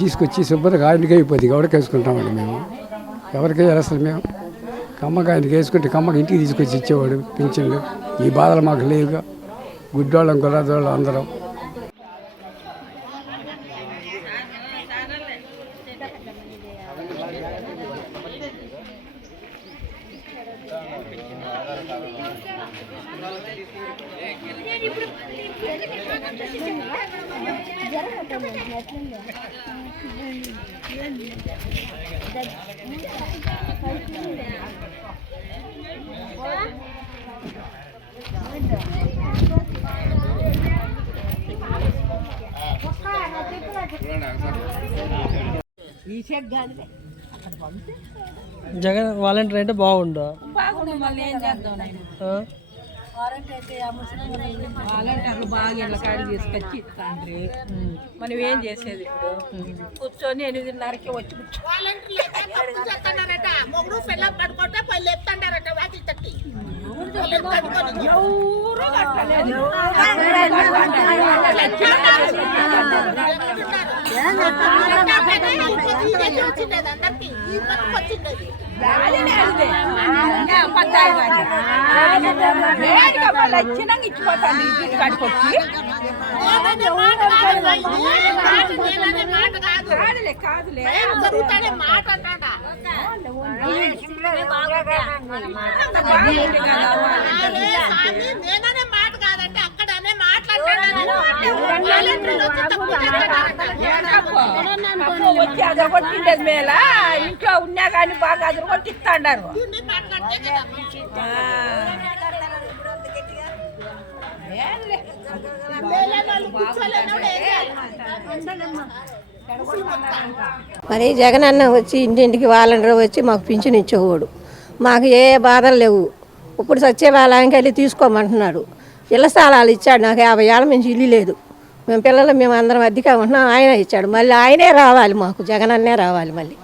తీసుకొచ్చి శుభ్రంగా ఆయనకి అయిపోద్ది ఎవరికి వేసుకుంటామండి మేము. ఎవరికి అసలు మేము కమ్మకి ఆయనకి వేసుకుంటే కమ్మకి ఇంటికి తీసుకొచ్చి ఇచ్చేవాడు పింఛన్లు. ఈ బాధలు మాకు లేవుగా, గుడ్డోళ్ళం గుర్రాదోళ్ళం అందరం. జగన్ వాలంటీర్ అంటే బాగుండు. మళ్ళీ ఏం చేద్దాం వాలంటీర్లు బాగా ఇళ్ళ కాడి తీసుకొచ్చి ఇస్తాండ్రి. మనం ఏం చేసేది ఇప్పుడు? కూర్చొని 8:30కి వచ్చి వచ్చినాక ఇచ్చిపోతాను ఇంటి కాడికి వచ్చి. కాదులే వచ్చి అదరు కొట్టిండేది మేళ ఇంట్లో ఉన్నా కానీ బాగా అదరు కొట్టిస్తాండారు. మరి జగన్ అన్న వచ్చి ఇంటింటికి వాలంటీర్ వచ్చి మాకు పింఛన్ ఇచ్చేవాడు. మాకు ఏ బాధలు లేవు. ఇప్పుడు సచివాలయానికి వెళ్ళి తీసుకోమంటున్నాడు. ఇళ్ల స్థలాలు ఇచ్చాడు. నాకు 50 ఏళ్ళ నుంచి ఇల్లు లేదు. మేము పిల్లలు మేము అందరం అద్దెగా ఉంటున్నాం. ఆయన ఇచ్చాడు. మళ్ళీ ఆయనే రావాలి, మాకు జగన్ అన్నే రావాలి మళ్ళీ.